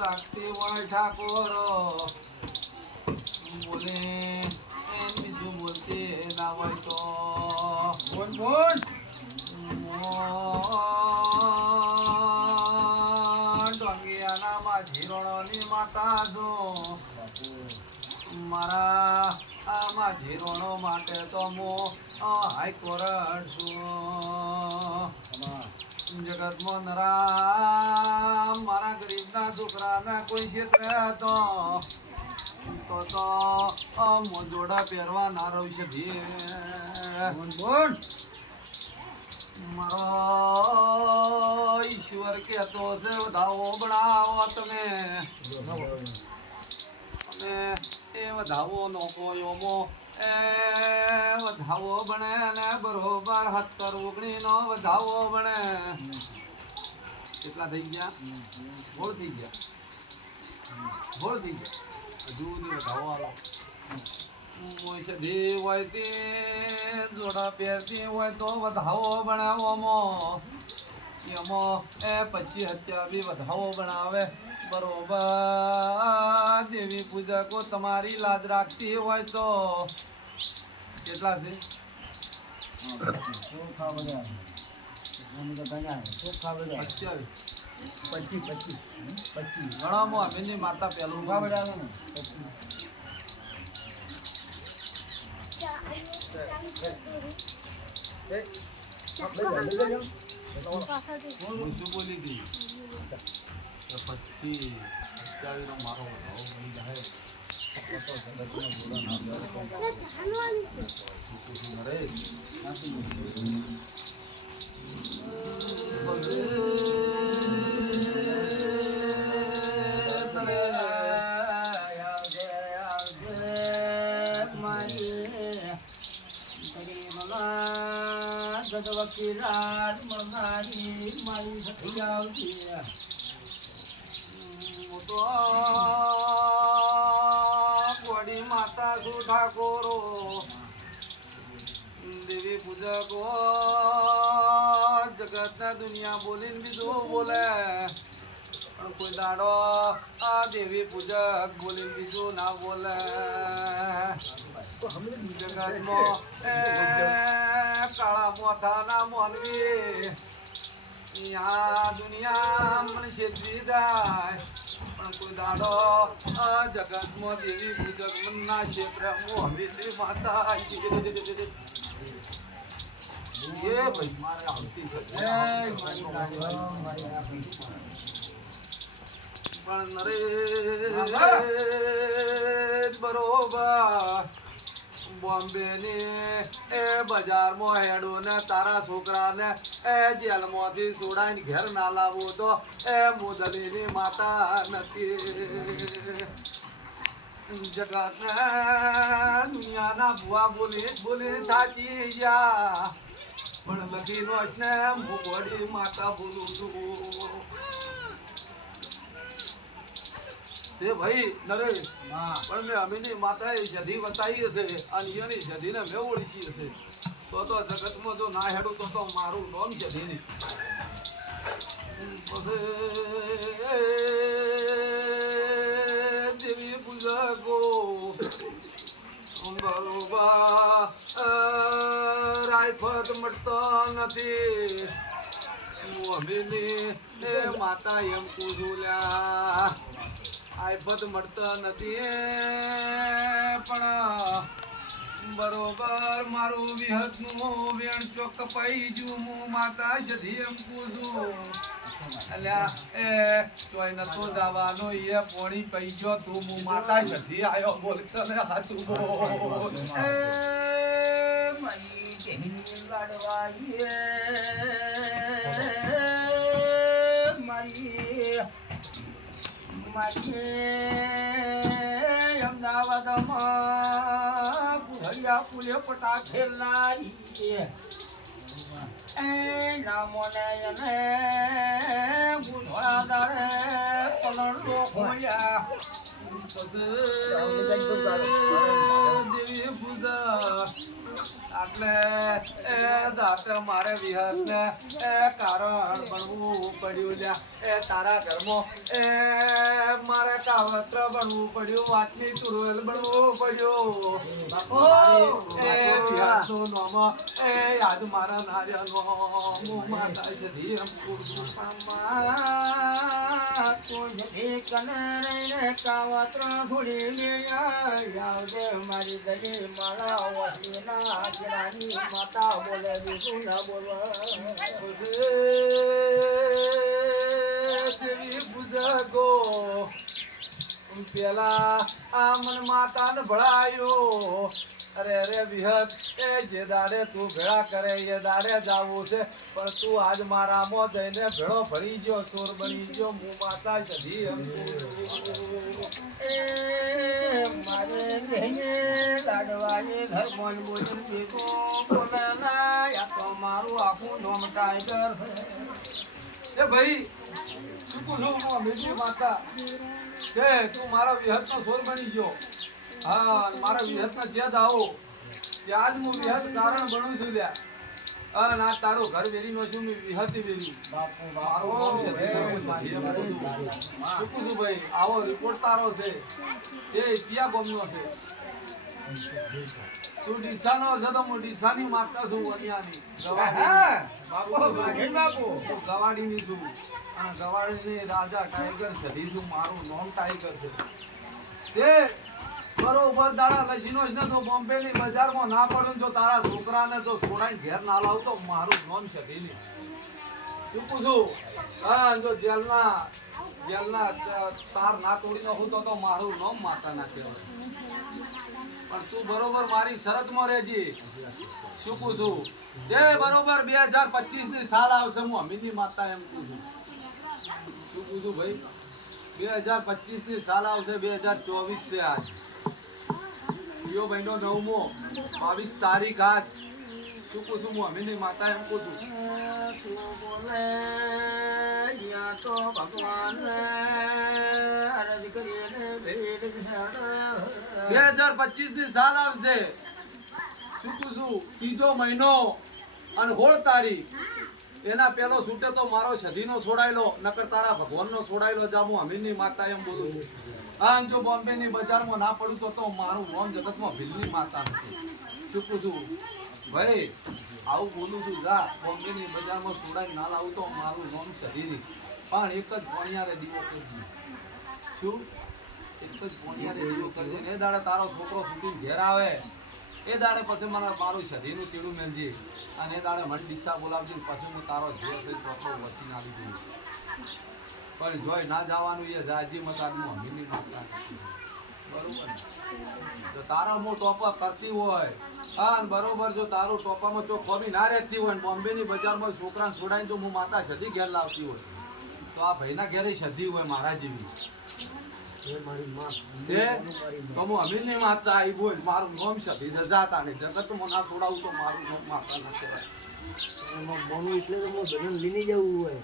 રાખતી હોય ઠાકોર બોલે બીજું બોલતી ના હોય તો બોલ બોલ ડોંગિયાના માજી રોણોની માતા જો મારા આ માજી રોણો માટે તો હું હાઈકોર્ટ છું જગતમાં નરા મારા ગરીબના છોકરાના કોઈ ક્ષેત્રે હતો તો મોજોડા પહેરવા ના રહી છે બોલ મારો ઈશ્વર કહેતો છે વધાવો બનાવો તમે અને એ વધાવો નો કોયોમો એ વધાવો બને ને બરોબર 17 નો વધાવો બને કેટલા થઈ ગયા હોળ થઈ ગયા હજુ વધાવો આલો મોસધી હોય તે જોડા પહેરતી હોય તો વધાવો બનાવવામાં એમાં એ 25 બી વધાવો બનાવે બરોબર દેવી પૂજકો તમારી લાજ રાખતી હોય તો કેટલા છે 25 ગણામાં અમીની માતા પેલું બોલી ગઈ 25 મારો બની જાય વકીલાત મળનારી મારી થઈ આવતી મોટો કોડી માતા શું ઠાકોરો દેવી પૂજકો જગતના દુનિયા બોલીને બીજું બોલે પણ કોઈ દાડો આ દેવી પૂજક બોલીને બીજું ના બોલે જગતમાં કાળા મોથાના મોનવી આ દુનિયા મને છેતરી જાય પણ કોઈ દાડો આ જગતમાં દેવી પૂજક મનના ક્ષેત્ર મોહવી માતા એ ભાઈ મારે આવતી છે પણ નરેશ બરોબર બોમ્બે ની એ બજારમાં હેડો ને તારા છોકરાને એ જેલમાંથી છોડાઈને ઘેર ના લાવો તો એ મુદલીની માતા નથી જગતના દુનિયાના ભુવા બોલી થાકી ગયા પણ લખી રોશ ને મોડી માતા બોલું છું તે ભાઈ નરેશ પણ મેં અમીની માતાએ જધી બતાવી હશે અને એની જધીને મેં ઓળખી હશે તો જગતમાં જો ના હેડું તો મારું નામ જધીની દેવી પૂજકો બરોબર રાયફત મળતો નથી અમીની માતા એમ પૂછું લ્યા આયફત મળતા નથી પણ બરોબર મારું વિહતનું વેણ ચોક કપાઈ ગયું હું માતા જધી એમ પૂછું અલ્યા એ ચોય નતો જવાનો એ પોણી પઈ ગયો તું હું માતા જધી આવ્યો બોલ તને હાથું બોલ એ મઈ કેહી લાડવાઈએ મારી અમદાવાદમાં પુહરિયા પુલે પટા ખેલનારી એ નામોને એને ગુણવાદારે પલણો ખોલ્યા દેવી પૂજા એટલે એ દાતે મારે વિહતને એ કારણ બનવું પડ્યું લ્યા એ તારા ઘરમાં એ મારે કાવત્ર બનવું પડ્યું વાતની તુરવેલ બનવું પડ્યું એ વિહતનું નામ એ યાદ મારા નાર્યાનો હું માતા છે ધીરમ કાવત્ર ઘોડી લે આવજે મારી દલી મારા વસીના આચરાની માતા બોલે બીજું ના બોલવા દેવી પૂજા ગો પેલા આ મન માતાને ભળાયો અરે વિહત એ જે દાડે તું ભેળા કરે એ દાડે જાવું છે પણ તું આજ મારામાં જઈને ભેળો ભરી ગયો ચોર બની ગયો હું માતા સધી મારે લાડવાની ઘર બોલ બોલ ભેગો બોલાના યા તો મારું આખું નોમ ટાઈગર એ ભાઈ શું છું હું બીજી માતા કે તું મારા વિહતનો ચોર બની ગયો હા મારા વિહતના જ્યાં આવો ત્યાં જ હું વિહત કારણ બનું છું લ્યા અને આ તારું ઘર વેરીનો છું મેં વિહતી વેરી મારું નામ છે ચૂકું છું ભાઈ આવો રિપોર્ટ તારો છે એ કયા ગામનો છે તું ડીસાનો છે તો હું ડીસાની માગતા છું વનિયાની ગવાડીની છું અને ગવાડીની રાજા ટાઈગર સધી છું મારું નામ ટાઈગર છે તે બરોબર દાડા લસીનો જ ને તો બોમ્બેની બજારમાં ના પડું જો તારા છોકરાને તો છોડાઈને ઘેર ના લાવ તો મારું નામ સધી નહીં ચૂકું છું હા જો જેલના તાર ના તોડી નાખું તો મારું નામ માતા ના કહેવાય પણ તું બરોબર મારી શરતમાં રહેજી ચૂકું છું જે બરોબર 2025 ની સાલ આવશે હું અમીની માતા એમ કહું છું ચૂકું છું ભાઈ 2025 ની સાલ આવશે 2024 છે આજ યો મહિનો 9મો 22 તારીખ આજ ચૂકું છું હું અમીની માતા એમ કહું છું બોલે યા તો ભગવાન અરજ કરીને ભેટ 2025 ની સાલ આવશે ચૂકું છું ત્રીજો મહિનો અને 16 તારીખ એના પેલો છૂટે તો મારો સધીનો છોડાયેલો નકર તારા ભગવાનનો છોડાયેલો જા હું અમીનની માતા એમ બોલું છું હા જો બોમ્બેની બજારમાં ના પડું તો મારું નામ જગતમાં ભીલની માતા નથી ચૂકું છું ભાઈ આવું બોલું છું જા બોમ્બેની બજારમાં છોડાઈ ના લાવું તો મારું નામ સધીની પણ એક જ પોણિયારે દીવો કરજે શું એક જ પોણિયારે દીવો કરજે ને એ દાડે તારો છોકરો છૂટીને ઘેર આવે એ દાડે પછી મને મારું સધીનું તીડું મેળજી અને એ દાડે મને ડીસા બોલાવજે પછી હું તારો જે છે ચોખ્ખો વચીને આવી દઉં પણ જોઈ ના જવાનું એ જાજી મતાનું અમીની માતા બરોબર જો તારા હું ટોપા કરતી હોય હા બરોબર જો તારું ટોપામાં જો ખોબી ના રહેતી હોય બોમ્બેની બજારમાં છોકરાને છોડાઈને જો હું માતા સધી ઘેર લાવતી હોય તો આ ભાઈના ઘેરે સધી હોય મારા જેવી તો હું અમીરની માતા આવી બોલ મારું નામ સધી રજાતા ને જગતમાં ના છોડાવું તો મારું નામ માતા ના કહેવાય એટલે તો હું લઈને જવું હોય